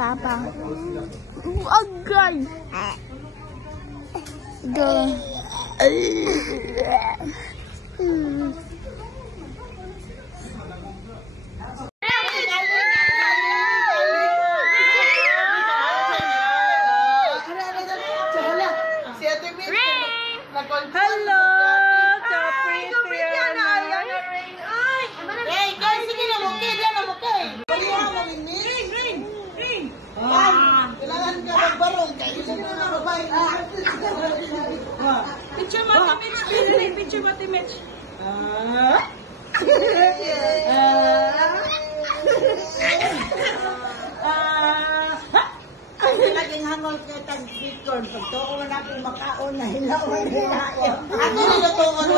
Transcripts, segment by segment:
matapang. Agay! Go. Hello! Picture Mati Mitch, picture Mati Mitch. Laging hangol ka tag bitcoin. Pagtuon na akong makaon na hilawan hilayan. Ano nilutuon mo?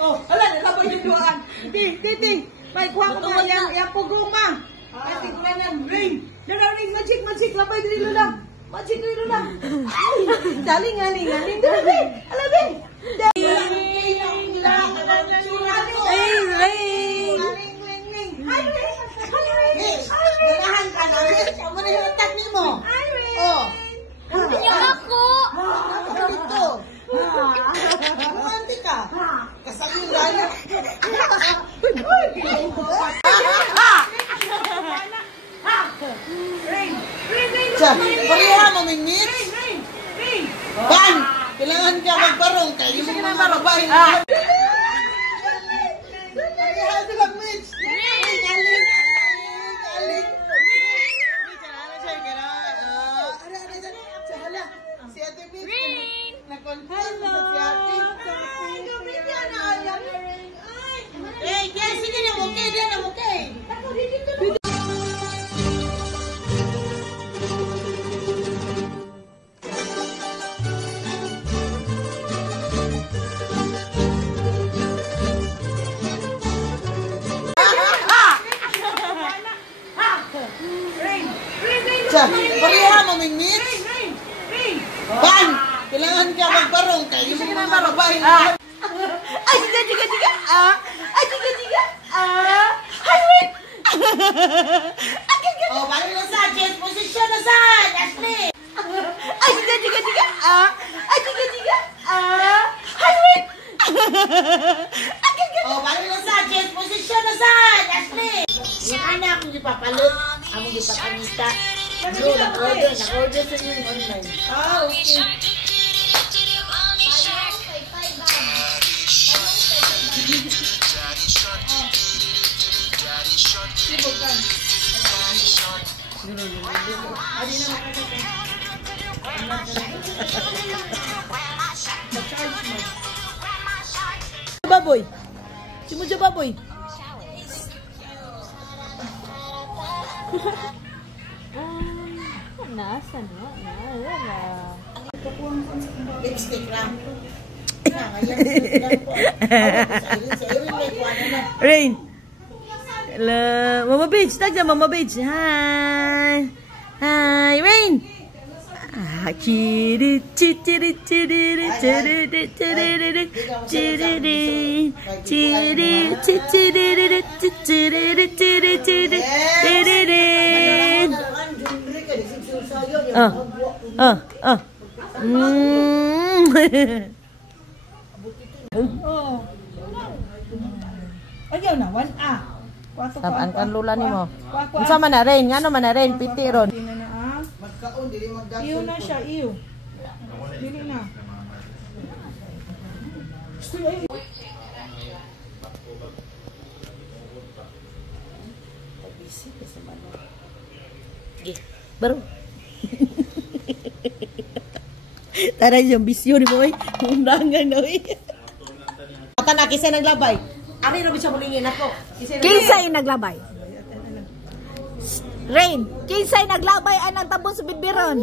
Oh, hala, nalabay yung duwaan. Ting. May kuha ko nga yung puguma. Ati ko lang, Rain. Ring, magic, labay dito lang. Magic dito lang. Daling. Alabi. Daling lang. Ring. Ganahan ka na. Amo na yung attack ni mo. Oh. Yung ako! Dito. Kumanti ka. Kasabi na. Pariha mo, Mingmit. Ban! Kailangan ka magbarong. Kayo mo na marabahin. Pariha sila, Mitch. Si Ate Mitch. Nakonfirm na si Ate. Ay, sige na, okay. Pariha mo, Mingmit. Ban! Kailangan ka magbarong. Kayo mo na marabahin. Ay, jiga. Hi, wait. Oh, balik na sa chest position na sa Ashley. Ay, jiga. Hi, wait. Oh, balik na sa chest position na sa Ashley. Yung anak kong ipapalit. Among ipapanita. Nag-order sa inyo yung online. Okay. Baboy. Cuma je baboy. Nasa no? Lipstick lang. Rain. Mama Beach, tag dyan Mama Beach. Hi, Rain. Ayaw na, 1A. Tamaan kan lula ni mo. Unsa man na Rain? Ngano man na Rain? Piti ron. Magkaon, dili magdason. Iyo na siya, iyo. Dili na. Baru. Tara yung bisyo ni boy. Undangan na eh. Ata na kisay naglabay. Ari ra siya mulingin ako. Kinsay naglabay? Rain, kinsay naglabay anang tabon sa bibiron?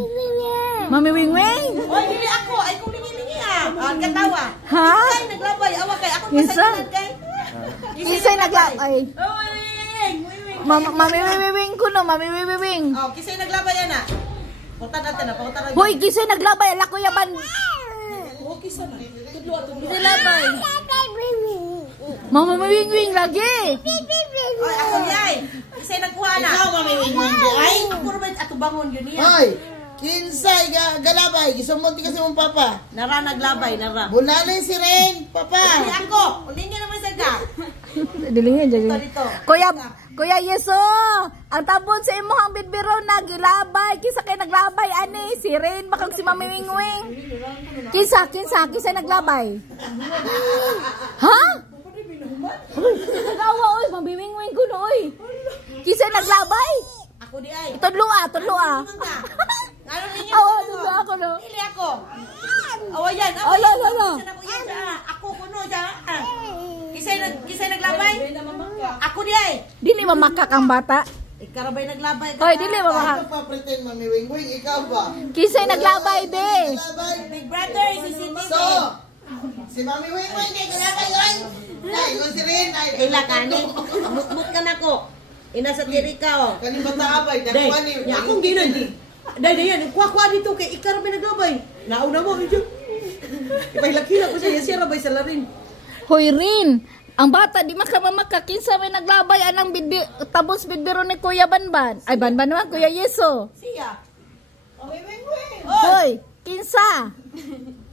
Mami Wingwing? Oy, dili ako. Ay kung lingi-lingi ah. Ang katawa. Ha? Kisay naglabay. Awa kay ako Kinsay? kay. Kinsay naglabay? Mami Wingwing ko no, Mami Wingwing. Oh, kisay naglabay ana. Pautan natin na, pautan natin. Hoy, kinsay naglabay? Ala ko yaban. Oh, kisay na. Tudlo ato. Kinsay naglabay? Mama Wing lagi. Ay, ako yay. Kasi nagkuha na. Ikaw, mamimingwing di ay. Ako naman atubangon yun niya. Hoy, kinsay galabay, gisumot kasi mong papa. Nara naglabay, nara. Bunalay si Ren, papa. Hindi ako. Unin niya naman sa ka. Dilingin dyan. Dito. Kuya Yeso, ang tabon sa imuhang bidbiro na gilabay. Kisa kay naglabay, ani, si Ren, bakang si Mami Wingwing. Kisa naglabay. Ha? Nagawa, oy, Mami Wingwing ko, oy. Kisa naglabay. Ako di ay. Tudlo. Ano ninyo? Tudlo ako, no. Pili ako. Awayan. Ako kuno siya. Kisay naglabay? Ako di ay. Dili mamakak ang bata. Ikarabay naglabay. Hoy, dili mamakak. Ikaw pa pretend, Mami Wingwing, ikaw ba? Kisay naglabay, be. Galabay. Big brother, CCTV. So, si Mami Wingwing, kay galabay yun. Ay, kung si Ren, ay. Ila kani. Mutmut ka na ko. Ina sa tiri ka, oh. Kani bata abay, dakuha ni. Ya akong ginan. Day, yan. Kuha dito kay ikarabay naglabay. Nauna mo, medyo. Ipailakila ko siya rabay sa larin. Hoy, Rin. Ang bata, di makamamaka. Kinsa may naglabay anang tabos bidbiro ni Kuya Banban. Ay, Banban naman, Kuya Yeso. Siya. Mami Wingwing. Hoy, kinsa.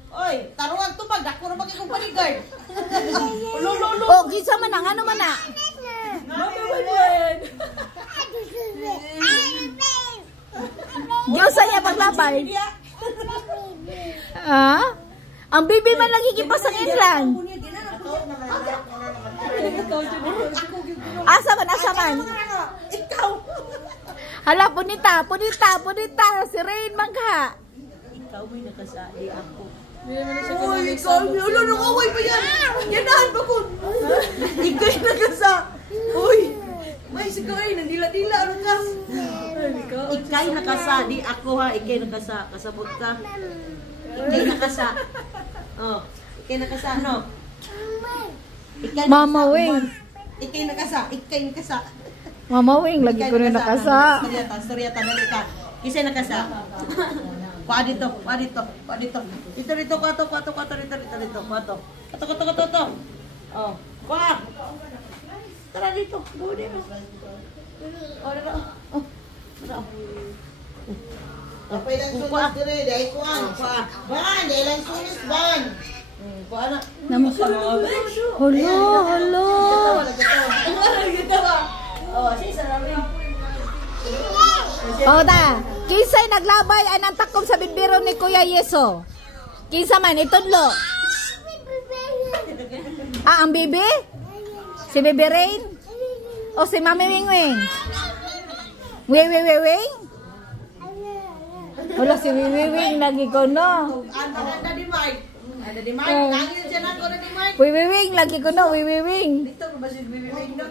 Oy, taruan to pag ako na magiging bodyguard. Lolo. Oh, kinsa man ang ano man na. Mami Wingwing. Diyosa niya paglabay. Ha? Ang bibi man nagigipas sa inland. Asa man. Ikaw. Hala, punita. Si Rain Magha. Ikaw may nakasali ako. Uy, ikaw, ulo nung away pa yan. Ganahan pa ko. Ikaw yung nakasa. Uy. May sigay, nandila-dila. Ano ka? Ikay nakasa. Di ako ha. Ikay nakasa. Kasabot ka. Ikay nakasa. Oh. Ikay nakasa. No? Ikay nakasa. Mama Wing. Ikay nakasa. Mama Wing, lagi ko rin nakasa. Storya, dali ka. Kisay nakasa. Kuha dito. Dito, kwato. Kwato. Oh, kuha. Tara dito. Buti mo. Oh, dito. Oh. Kapay lang sunis dire, dahil kuhan. Ban, dahil lang sunis, ban. Kuha na. Hello. Oh, siya sarami. O da, kinsay naglabay anang takom sa bibiro ni Kuya Yeso. Kinsa man itudlo. Ang bibi? Si Bibi Rain? O si Mami Wingwing? Wing? Wala si Wing lagi ko no. Ada di Mike. Nangil dyan ako na di Mike. Wing lagi ko no, Wing. Dito ba si Bibi no?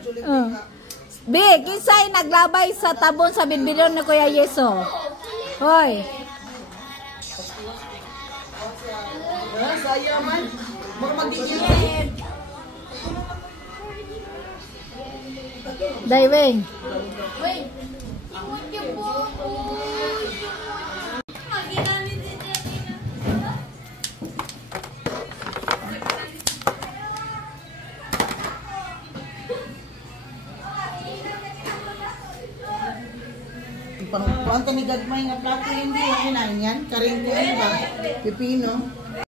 Bi, kinsay naglabay sa tabon sa bibiro ni Kuya Yeso? Hoy. Saya man. Baka magdigil. Wing. Pang ni gagmay nga plato hindi, kinain yan. Karing ko ba? Pipino.